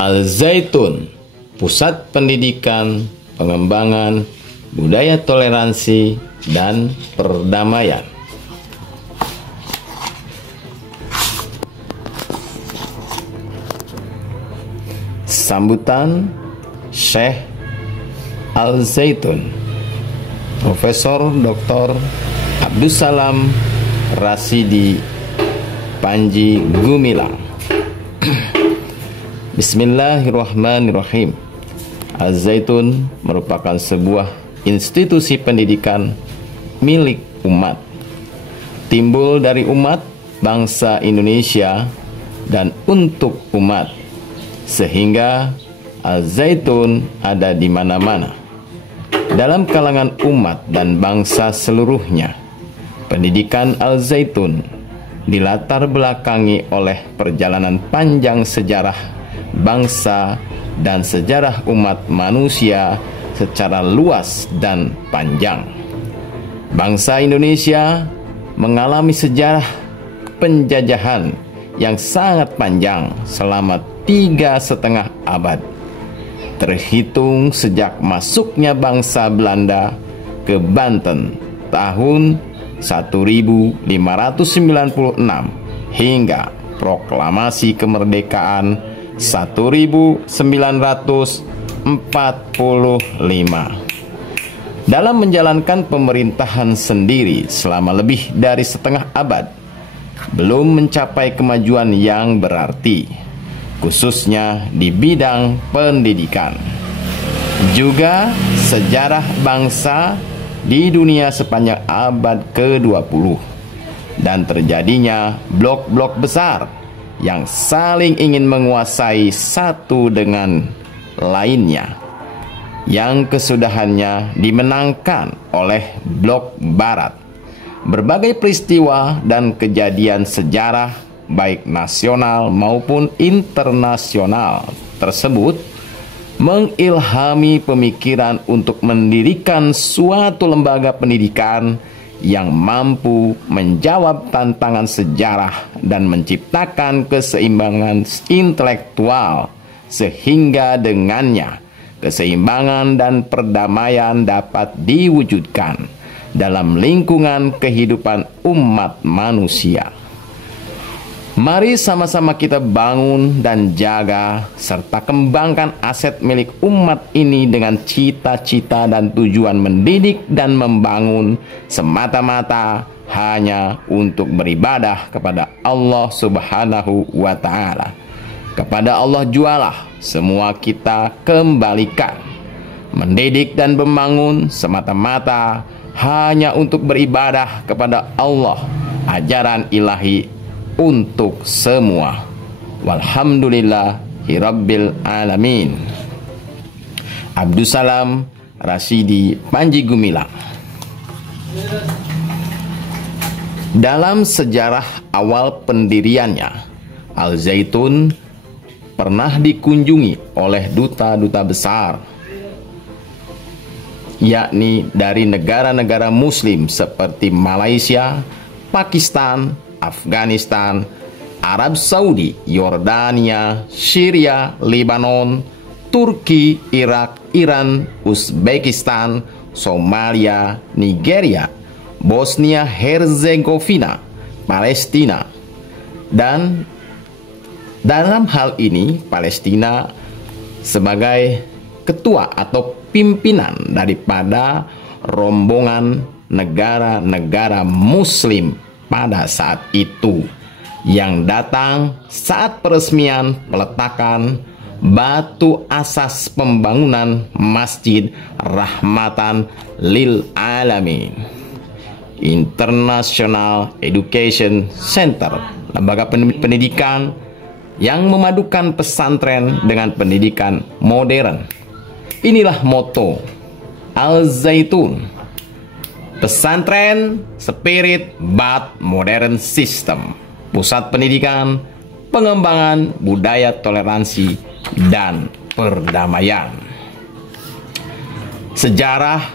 Al-Zaitun, pusat pendidikan, pengembangan, budaya toleransi, dan perdamaian. Sambutan Syekh Al-Zaitun, Profesor Dr. Abdussalam Rasidi Panji Gumilang. Bismillahirrahmanirrahim. Al-Zaitun merupakan sebuah institusi pendidikan milik umat, timbul dari umat bangsa Indonesia dan untuk umat, sehingga Al-Zaitun ada di mana-mana dalam kalangan umat dan bangsa seluruhnya. Pendidikan Al-Zaitun dilatar belakangi oleh perjalanan panjang sejarah bangsa dan sejarah umat manusia secara luas dan panjang. Bangsa Indonesia mengalami sejarah penjajahan yang sangat panjang selama 3,5 abad, terhitung sejak masuknya bangsa Belanda ke Banten tahun 1596 hingga proklamasi kemerdekaan 1945. Dalam menjalankan pemerintahan sendiri selama lebih dari setengah abad, belum mencapai kemajuan yang berarti, khususnya di bidang pendidikan. Juga sejarah bangsa di dunia sepanjang abad ke-20 dan terjadinya blok-blok besar yang saling ingin menguasai satu dengan lainnya, yang kesudahannya dimenangkan oleh blok barat. Berbagai peristiwa dan kejadian sejarah baik nasional maupun internasional tersebut mengilhami pemikiran untuk mendirikan suatu lembaga pendidikan yang mampu menjawab tantangan sejarah dan menciptakan keseimbangan intelektual, sehingga dengannya keseimbangan dan perdamaian dapat diwujudkan dalam lingkungan kehidupan umat manusia. Mari sama-sama kita bangun dan jaga serta kembangkan aset milik umat ini dengan cita-cita dan tujuan mendidik dan membangun semata-mata hanya untuk beribadah kepada Allah Subhanahu wa Ta'ala. Kepada Allah jualah semua kita kembalikan. Mendidik dan membangun semata-mata hanya untuk beribadah kepada Allah, ajaran ilahi untuk semua. Walhamdulillahirabbil alamin. Abdussalam Rasidi Panji Gumilang. Dalam sejarah awal pendiriannya, Al-Zaitun pernah dikunjungi oleh duta-duta besar, yakni dari negara-negara muslim seperti Malaysia, Pakistan, Afghanistan, Arab Saudi, Yordania, Syria, Lebanon, Turki, Irak, Iran, Uzbekistan, Somalia, Nigeria, Bosnia Herzegovina, Palestina. Dan dalam hal ini Palestina sebagai ketua atau pimpinan daripada rombongan negara-negara muslim pada saat itu, yang datang saat peresmian peletakan batu asas pembangunan Masjid Rahmatan lil Alamin International Education Center, lembaga pendidikan yang memadukan pesantren dengan pendidikan modern. Inilah moto Al-Zaitun: pesantren, spirit, but modern system. Pusat pendidikan, pengembangan budaya toleransi, dan perdamaian. Sejarah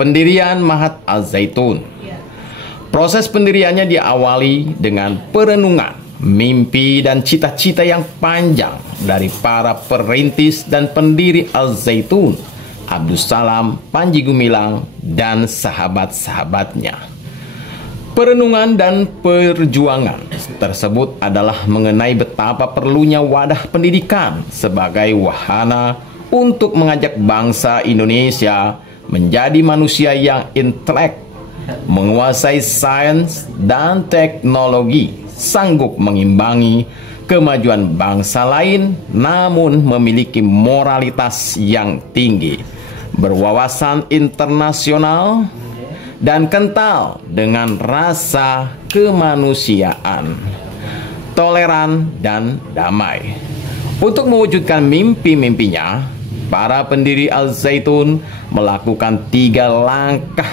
pendirian Ma'had Al-Zaitun. Proses pendiriannya diawali dengan perenungan mimpi dan cita-cita yang panjang dari para perintis dan pendiri Al-Zaitun, Abdussalam Panji Gumilang dan sahabat-sahabatnya. Perenungan dan perjuangan tersebut adalah mengenai betapa perlunya wadah pendidikan sebagai wahana untuk mengajak bangsa Indonesia menjadi manusia yang intelek, menguasai sains dan teknologi, sanggup mengimbangi kemajuan bangsa lain, namun memiliki moralitas yang tinggi, berwawasan internasional, dan kental dengan rasa kemanusiaan, toleran, dan damai. Untuk mewujudkan mimpi-mimpinya, para pendiri Al-Zaitun melakukan 3 langkah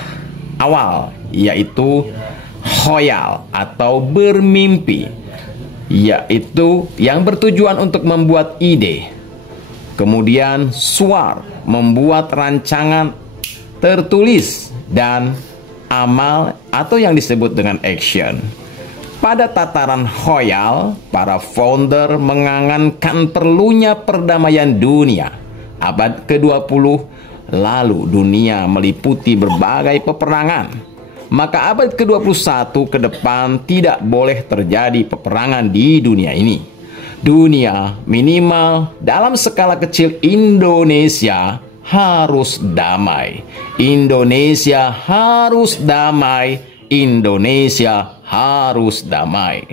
awal, yaitu khoyal atau bermimpi, yaitu yang bertujuan untuk membuat ide. Kemudian suar, membuat rancangan tertulis, dan amal atau yang disebut dengan action. Pada tataran khoyal, para founder mengangankan perlunya perdamaian dunia. Abad ke-20 lalu dunia meliputi berbagai peperangan. Maka abad ke-21 ke depan tidak boleh terjadi peperangan di dunia ini. Dunia minimal dalam skala kecil Indonesia harus damai. Indonesia harus damai. Indonesia harus damai.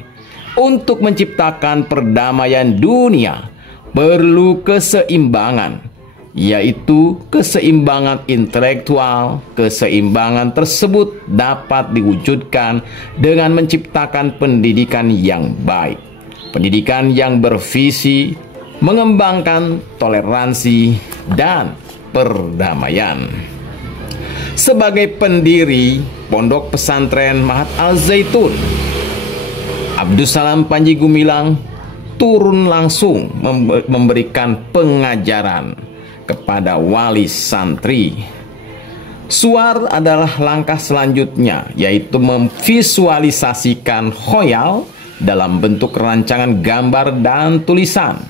Untuk menciptakan perdamaian dunia perlu keseimbangan, yaitu keseimbangan intelektual. Keseimbangan tersebut dapat diwujudkan dengan menciptakan pendidikan yang baik, pendidikan yang bervisi, mengembangkan toleransi dan perdamaian. Sebagai pendiri Pondok Pesantren Mahat Al-Zaitun, Abdussalam Panji Gumilang turun langsung memberikan pengajaran kepada wali santri. Suar adalah langkah selanjutnya, yaitu memvisualisasikan khoyal dalam bentuk rancangan gambar dan tulisan.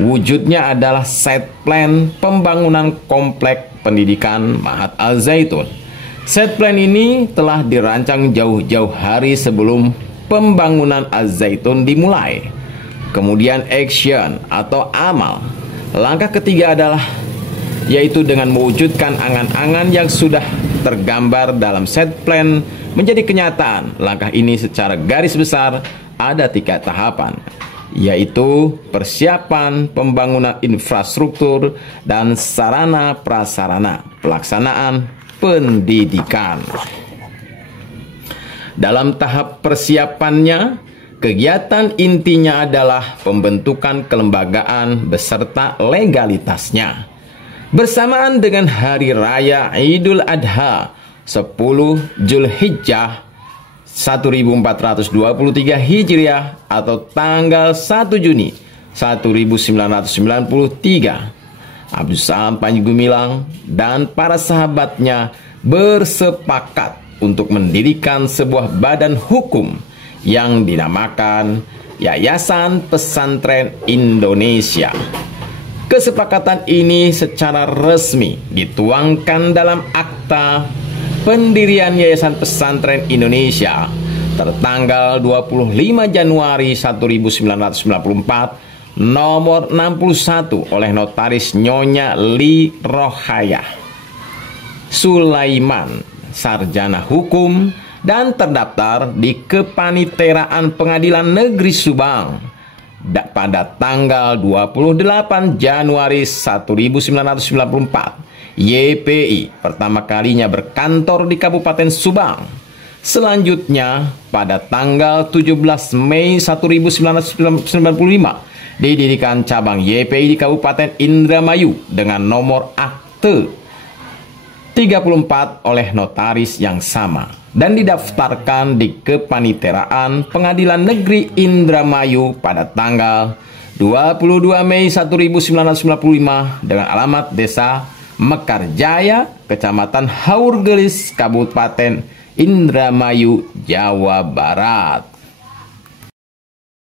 Wujudnya adalah set plan pembangunan komplek pendidikan Mahat Al-Zaitun. Set plan ini telah dirancang jauh-jauh hari sebelum pembangunan Al-Zaitun dimulai. Kemudian action atau amal. Langkah ketiga adalah yaitu dengan mewujudkan angan-angan yang sudah tergambar dalam set plan menjadi kenyataan. Langkah ini secara garis besar ada 3 tahapan, yaitu persiapan pembangunan infrastruktur dan sarana prasarana pelaksanaan pendidikan. Dalam tahap persiapannya, kegiatan intinya adalah pembentukan kelembagaan beserta legalitasnya. Bersamaan dengan Hari Raya Idul Adha 10 Zulhijjah 1423 Hijriah atau tanggal 1 Juni 1993, Abdussalam Panji Gumilang dan para sahabatnya bersepakat untuk mendirikan sebuah badan hukum yang dinamakan Yayasan Pesantren Indonesia. Kesepakatan ini secara resmi dituangkan dalam akta pendirian Yayasan Pesantren Indonesia tertanggal 25 Januari 1994 nomor 61 oleh Notaris Nyonya Li Rohayah Sulaiman, sarjana hukum, dan terdaftar di Kepaniteraan Pengadilan Negeri Subang pada tanggal 28 Januari 1994. YPI pertama kalinya berkantor di Kabupaten Subang. Selanjutnya pada tanggal 17 Mei 1995 didirikan cabang YPI di Kabupaten Indramayu dengan nomor akte 34 oleh notaris yang sama dan didaftarkan di Kepaniteraan Pengadilan Negeri Indramayu pada tanggal 22 Mei 1995 dengan alamat Desa Mekarjaya, Kecamatan Haurgelis, Kabupaten Indramayu, Jawa Barat.